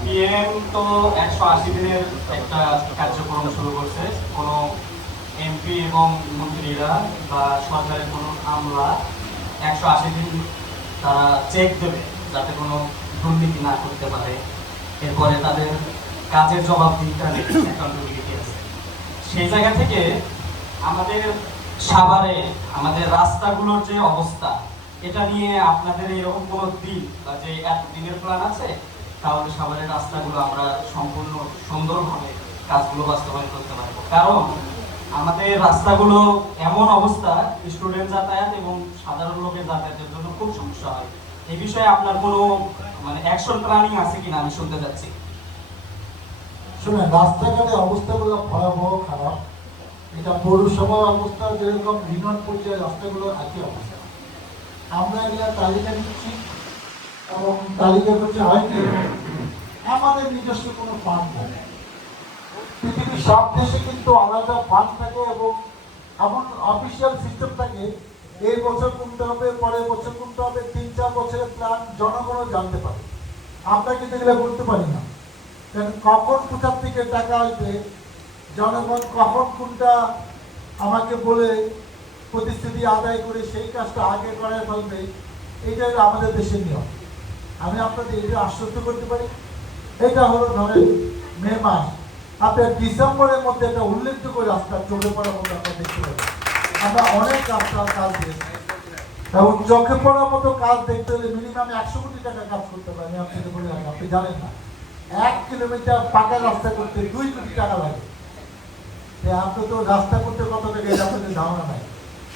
PM তো 180 দিনের একটা কার্যক্রম শুরু করছে। কোনো এমপি এবং মন্ত্রীরা বা সরকারের কোনো আমলা 180 দিন তারা চেক দেবে যাতে কোনো দুর্নীতি না করতে পারে। এরপরে তাদের কাজের জবাবদিহিতা অ্যাকাউন্টেবিলিটি আছে। সেই জায়গা থেকে আমাদের সাভারে আমাদের রাস্তাগুলোর যে অবস্থা, এটা নিয়ে আপনাদের এরকম কোনো দিন বা যে এক দিনের প্ল্যান আছে, তাহলে সাভারের রাস্তাগুলো আমরা সম্পূর্ণ সুন্দরভাবে কাজগুলো বাস্তবায়ন করতে পারবো। কারণ আমাদের রাস্তাগুলো এমন অবস্থা, স্টুডেন্ট যাতায়াত এবং সাধারণ লোকের যাতায়াতের জন্য খুব সমস্যা হয়। এই বিষয়ে আপনার কোনো অ্যাকশন প্ল্যানিং আছে কিনা আমি শুনতে চাচ্ছি। শুনে রাস্তাঘাটের অবস্থাগুলো ভয়াবহ খারাপ। এটা পৌরসভার অবস্থা যেরকম ইউনিয়ন পর্যায়ের রাস্তাগুলো একই অবস্থা। আমরা এগুলা তালিকা দিচ্ছি এবং তালিকা করতে হয়নি, আমাদের নিজস্ব কোনো ফান্ড নেই। পৃথিবীর সব দেশে কিন্তু আলাদা ফান্ড থাকে এবং এমন অফিসিয়াল সিস্টেম থাকে, এই বছর কমতে হবে, পরের বছর কমতে হবে, 3-4 বছরের প্ল্যান জনগণও জানতে পারে। আমরা কিন্তু এগুলো করতে পারি না। কারণ কখন কোথার থেকে টাকা আসবে, জনগণ কখন কোনটা আমাকে বলে প্রতিশ্রুতি আদায় করে সেই কাজটা আগে করে ফেলবে, এইটাই আমাদের দেশের নিয়ম। আমি আপনাদের এটা আশ্বস্ত করতে পারি, এটা হলো ধরেন মে মাস, আপনার ডিসেম্বরের মধ্যে একটা উল্লেখযোগ্য রাস্তা চলে পড়ার মতো আপনারা দেখতে পাবেন। আমরা অনেক রাস্তার কাজ দিয়েছি এবং চোখে পড়ার মতো কাজ দেখতে হলে মিনিমাম 100 কোটি টাকা কাজ করতে পারি। আমি আপনাকে বলে রাখি, আপনি জানেন না 1 কিলোমিটার পাকা রাস্তা করতে 2 কোটি টাকা লাগে। আপনি তো রাস্তা করতে কত টাকা এটা আপনাদের ধারণা নাই।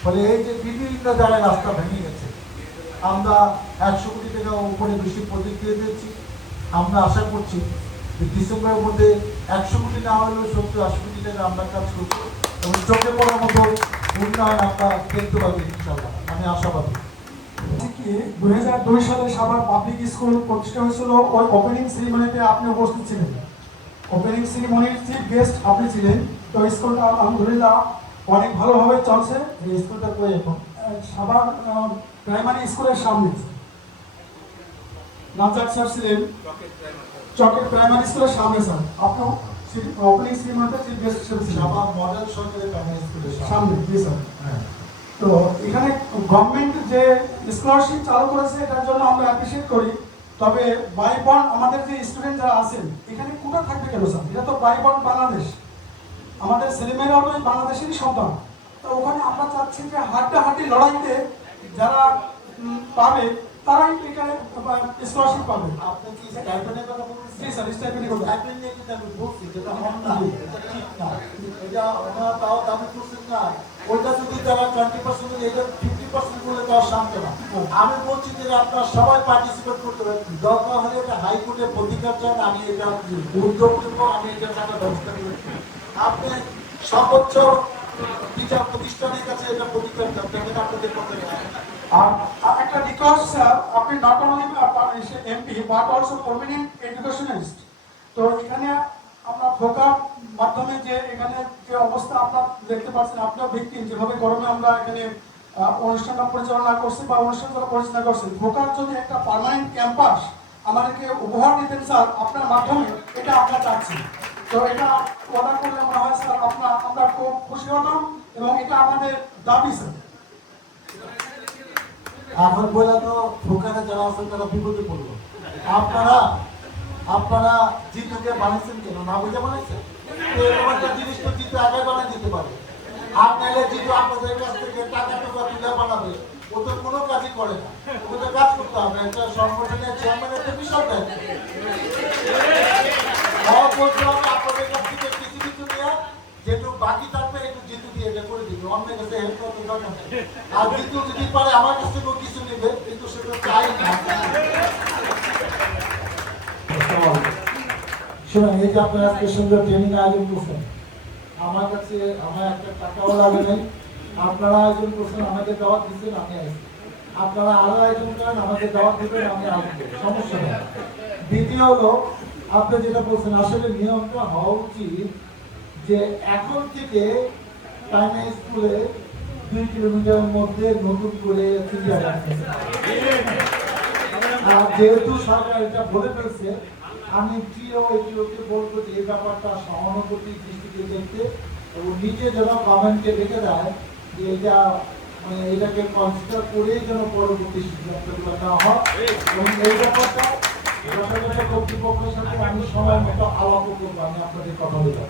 ফলে এই যে বিভিন্ন জায়গায় রাস্তা ভেঙে গেছে, আমরা 100 কোটি টাকা উপরে বেশি প্রজেক্ট দিয়ে দিয়েছি। আমরা আশা করছি যে ডিসেম্বরের মধ্যে 100 কোটি না হলেও 70-80 কোটি টাকা আমরা কাজ করবো এবং চোখে পড়ার মতো উন্নয়ন আমরা দেখতে পাবো ইনশাআল্লাহ, আমি আশাবাদী। 2002 সালে সাভার পাবলিক স্কুল প্রতিষ্ঠা হয়েছিল। ওই ওপেনিং সেরিমনিতে আপনি উপস্থিত ছিলেন। ওপেনিং সেরিমনির চিফ গেস্ট আপনি ছিলেন। তো স্কুলটা আলহামদুলিল্লাহ অনেক ভালোভাবে চলছে। এই স্কুলটা কই এখন? সাভার প্রাইমারি স্কুলের সামনে নাজাক স্যার ছিলেন, চকের প্রাইমারি স্কুলের সামনে স্যার। আপনি ওপেনিং সেরিমনিতে চিফ গেস্ট হিসেবে ছিলেন। সাভার মডেল সরকারি প্রাইমারি স্কুলের সামনে, জি স্যার। হ্যাঁ। তো এখানে গভর্নমেন্ট যে স্কলারশিপ চালু করেছে এটার জন্য আমরা অ্যাপ্রিসিয়েট করি। তবে বাই বন্ড আমাদের যে স্টুডেন্ট যারা আছেন এখানে কোটা থাকবে কেন স্যার? এটা তো বাই বন্ড বাংলাদেশ, আমাদের ছেলেমেয়েরাও ওই বাংলাদেশেরই সন্তান। তো ওখানে আমরা চাচ্ছি যে হাড্ডাহাড্ডি লড়াইতে যারা পাবে তারাই এখানে স্কলারশিপ পাবে। আপনি কি স্টাইপেন্ডের কথা বলছেন? জি স্যার, স্টাইপেন্ডের কথা। স্টাইপেন্ড নিয়ে কিন্তু আমি বলছি যেটা হন না, এটা ঠিক না। এটা ওনারা তাও দাবি করছেন না, ওইটা যদি তারা 20% এটা 50% বলে তাও শান্ত না। আমি বলছি যে আপনারা সবাই পার্টিসিপেট করতে পারেন। দরকার হলে এটা হাইকোর্টে প্রতিকার চান, আমি এটা উদ্যোগ নেব, আমি এটা টাকা ব্যবস্থা করেছি। আপনি সর্বোচ্চ বিচার প্রতিষ্ঠানের কাছে এটা প্রতিকার চান, দেখেন আপনাদের কথা। আর একটা রিকোয়েস্ট স্যার, আপনি not only MP but also prominent educationist. তো এখানে আমরা ভোকার মাধ্যমে যে এখানে যে অবস্থা আপনারা দেখতে পাচ্ছেন, আপনার ব্যক্তি যেভাবে গরমে আমরা এখানে অনুষ্ঠানটা পরিচালনা করছি বা অনুষ্ঠান যারা পরিচালনা করছেন, ভোকার যদি একটা পার্মানেন্ট ক্যাম্পাস আমাদেরকে উপহার দিতেন স্যার আপনার মাধ্যমে, এটা আমরা চাচ্ছি। তো এটা অর্ডার করলে মনে হয় স্যার আমরা খুব খুশি হতাম এবং এটা আমাদের দাবি স্যার। এখন বলে তো দোকানে যারা আছেন তারা বিপদে পড়লো। আপনারা জিতুকে বানাইছেন কেন? না বুঝে বানাইছেন? এরকম একটা জিনিস তো জিতু আগে বানাই দিতে পারে। আর নাহলে জিতু আপনাদের কাছ থেকে টাকা টুকা তুলে বানাবে, ও তো কোনো কাজই করে না। ওদের কাজ করতে হবে, একটা সংগঠনের চেয়ারম্যানের একটা বিশাল দায়িত্ব। বলতে হবে আপনাদের কাছ থেকে কিছু কিছু নেওয়া, যেহেতু বাকি থাকবে একটু জিতু দিয়ে এটা করে দিবে, অন্যের কাছে হেল্প করতে দরকার নেই। আর জিতু যদি পারে আমার কাছ থেকেও কিছু নেবে, কিন্তু সেটা চাই না। শোনেন, এই যে আপনারা আজকে সুন্দর ট্রেনিং আয়োজন করছেন, আমার কাছে আমার একটা টাকাও লাগে নাই। আপনারা আয়োজন করছেন, আমাকে দাওয়াত দিচ্ছেন, আমি আসছি। আপনারা আরো আয়োজন করেন, আমাকে দাওয়াত দিবেন, আমি আসবো, সমস্যা নেই। দ্বিতীয় হলো, আপনি যেটা বলছেন, আসলে নিয়মটা হওয়া উচিত যে এখন থেকে প্রাইমারি স্কুলে 2 কিলোমিটারের মধ্যে নতুন করে আর যেহেতু সরকার এটা বলে ফেলছে, আমি এটিওকে বলবো যে এই ব্যাপারটা সহানুভূতির দৃষ্টিতে দেখতে এবং নিজে যেন গভর্নমেন্টকে রেখে দেয় যে এটা মানে এটাকে কনসিডার করেই যেন পরবর্তী সিদ্ধান্তগুলো নেওয়া হয় এবং এই ব্যাপারটা যথাযথ কর্তৃপক্ষের সাথে আমি সময় মতো আলাপ করবো, আমি আপনাদের কথা বলবো।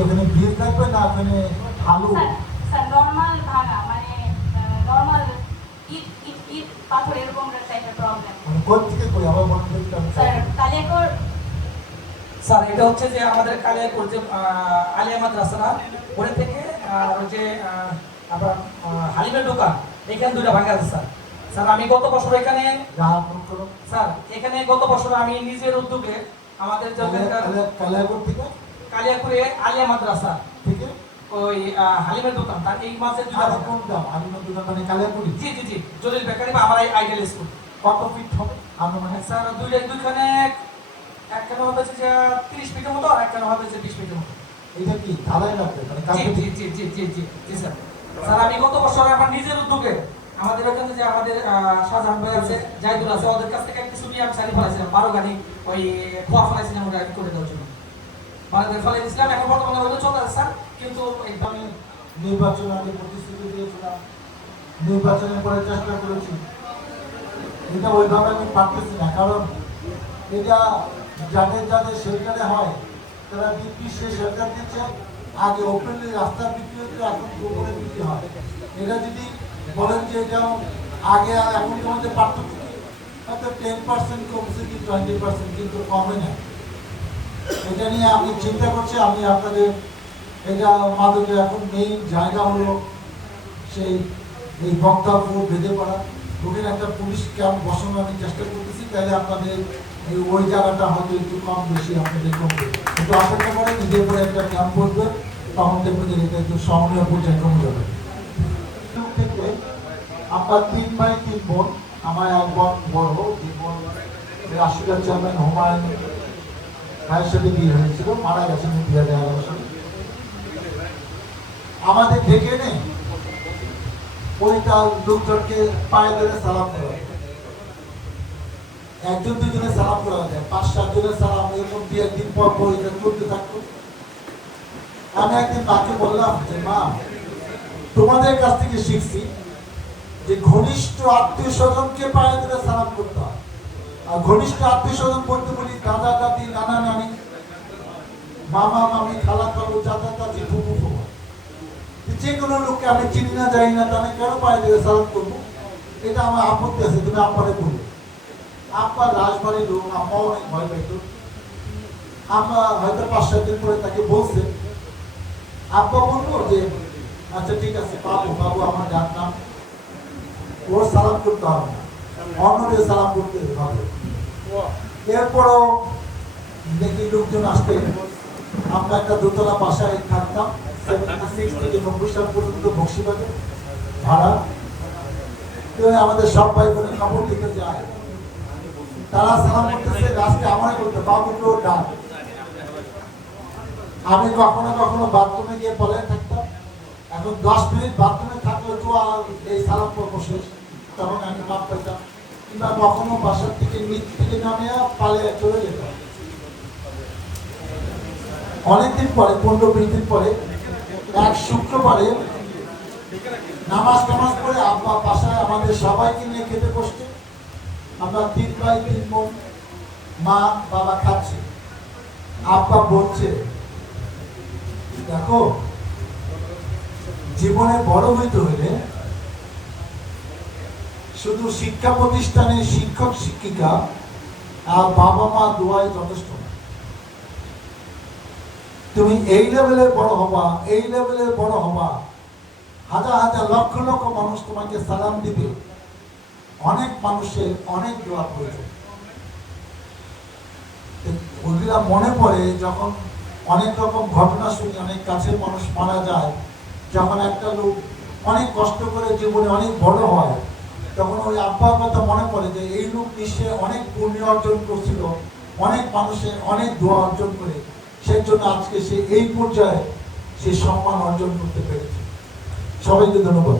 ওখানে ভিড় থাকবে না, ওখানে ভালো স্যার নরমাল ভাঙা মানে নরমাল ইট ইট ইট পাথর এরকম টাইপের প্রবলেম। মানে কোথেকে কই আবার বলতে স্যার কালিয়াকোর স্যার এটা হচ্ছে যে আমাদের কালিয়াকোর যে আলিয়া মাদ্রাসা না ওখান থেকে ওই যে আপনার হালিমের দোকান এখানে দুইটা ভাঙা আছে স্যার। স্যার আমি গত বছর এখানে স্যার এখানে গত বছর আমি নিজের উদ্যোগে আমাদের কালিয়াকুরে আলিয়া মাদ্রাসা থেকে ওই হালিমের দোকান তার এই মাসে দুইটা আর কোন দাম হালিমের দোকান মানে কালিয়াকুড়ি? জি জি জি জলিল বেকারি বা আমার আইডিয়াল স্কুল। কত ফিট হবে আমরা মানে? স্যার দুইখানে একখানে হবে যে 30 ফিটের মতো আর একখানে হবে যে 20 ফিটের মতো। এটা কি ঢালাই লাগবে মানে জি জি জি জি জি জি জি স্যার। স্যার আমি গত বছর আমার নিজের উদ্যোগে আমাদের ওখানে যে আমাদের শাহজাহান ভাই আছে জাহিদুল আছে ওদের কাছ থেকে কিছু নিয়ে আমি শাড়ি ফলাইছিলাম 12 গাড়ি ওই খোয়া ফলাইছিলাম ওটা করে দেওয়ার জন্য মানে ফলাই দিয়েছিলাম। এখন বর্তমানে হয়তো চলতে আছে স্যার কিন্তু আমি নির্বাচন আগে প্রতিশ্রুতি দিয়েছিলাম, নির্বাচনের পরে চেষ্টা করেছি, এটা ওইভাবে আমি পারতেছি না কারণ এটা যাদের যাদের শেল্টারে হয় তারা নির্দিষ্ট শেল্টার দিচ্ছে, আগে ওপেনলি রাস্তা বিক্রি হতো, এখন গোপনে বিক্রি হয়। এটা যদি বলেন যে এটা আগে আর এখন তোমাদের পার্থক্য হয়তো 10% কমছে কি 20% কিন্তু কমে না। এটা নিয়ে আমি চিন্তা করছি, আমি আপনাদের এটা মাদকের এখন মেইন জায়গা হলো সেই এই বক্তাপুর বেঁধে পড়া, ওখানে একটা পুলিশ ক্যাম্প বসানো আমি চেষ্টা করতেছি, তাহলে আপনাদের এই ওই জায়গাটা হয়তো একটু কম বেশি আপনাদের কমবে, কিন্তু অপেক্ষা করে নিজের পরে একটা ক্যাম্প বসবে, তখন দেখবেন যে এটা একটু সহনীয় পর্যায়ে কমে যাবে। থেকে আপনার 3 ভাই 3 বোন, আমার এক বোন বড়, যে বোন রাষ্ট্রীয় চেয়ারম্যান হুমায়ুন ভাইয়ের সাথে বিয়ে হয়েছিল, মারা গেছেন 2011 সালে। আমাদের ডেকে নেই ওইটা লোকজনকে পায়ে ধরে সালাম করা, একজন দুজনে সালাম করা যায়, 5-7 জনের সালাম এরকম 2 একদিন পর পর এটা করতে থাকতো। আমি একদিন মাকে বললাম যে মা, তোমাদের কাছ থেকে শিখছি যে ঘনিষ্ঠ আত্মীয় স্বজনকে পায়ে ধরে সালাম করতে হয়, আর ঘনিষ্ঠ আত্মীয় স্বজন বলতে বলি দাদা দাদি নানা নানি মামা মামি খালা খালু চাচা চাচি ফুফু ফুফু, যে কোনো লোককে আমি চিনি না জানি না তাহলে কেন পায়ে ধরে সালাম করবো? এটা আমার আপত্তি আছে, তুমি আব্বারে বলবে। আব্বা রাজবাড়ির লোক, আম্মা অনেক ভয় পাইত। আম্মা হয়তো 5-7 দিন পরে তাকে বলছে, আব্বা বলবো যে আচ্ছা ঠিক আছে বাবু, বাবু আমার ডাক নাম, ওর সালাম করতে হবে না, অন্যদের সালাম করতে হবে। এরপরও দেখি লোকজন আসতে, আমরা একটা দোতলা বাসায় থাকতাম 76 থেকে 90 সাল পর্যন্ত বক্সিবাগে ভাড়া। আমাদের সব ভাই বোনের খবর দিতে যায়, তারা সালাম করতেছে, লাস্টে আমারই বলতে বাবুকেও ডাক। আমি কখনো কখনো বাথরুমে গিয়ে পলে থাকতাম, এখন 10 মিনিট বাথরুমে থাকলে তো আর এই সালাম পর্ব শেষ, তখন আমি মাপ পেতাম। কিংবা কখনো বাসার থেকে নিচ থেকে নামিয়ে পালিয়ে চলে যেতাম। অনেকদিন পরে 15-20 দিন পরে এক শুক্রবারে নামাজ টামাজ করে আব্বা বাসায় আমাদের সবাইকে নিয়ে খেতে বসছে। আমরা 3 ভাই 3 বোন, মা বাবা খাচ্ছি। আব্বা বলছে, দেখো জীবনে বড় হইতে হইলে শুধু শিক্ষা প্রতিষ্ঠানে শিক্ষক শিক্ষিকা আর বাবা মা দোয়াই যথেষ্ট না। তুমি এই লেভেলে বড় হবা, এই লেভেলে বড় হবা, হাজার হাজার লক্ষ লক্ষ মানুষ তোমাকে সালাম দিবে, অনেক মানুষের অনেক দোয়া প্রয়োজন। ওগুলা মনে পড়ে যখন অনেক রকম ঘটনা শুনি, অনেক কাছের মানুষ মারা যায়, যখন একটা লোক অনেক কষ্ট করে জীবনে অনেক বড় হয়, তখন ওই আব্বার কথা মনে পড়ে যে এই লোক নিশ্চয় অনেক পুণ্য অর্জন করছিল, অনেক মানুষের অনেক দোয়া অর্জন করে, সেই জন্য আজকে সে এই পর্যায়ে সে সম্মান অর্জন করতে পেরেছে। সবাইকে ধন্যবাদ।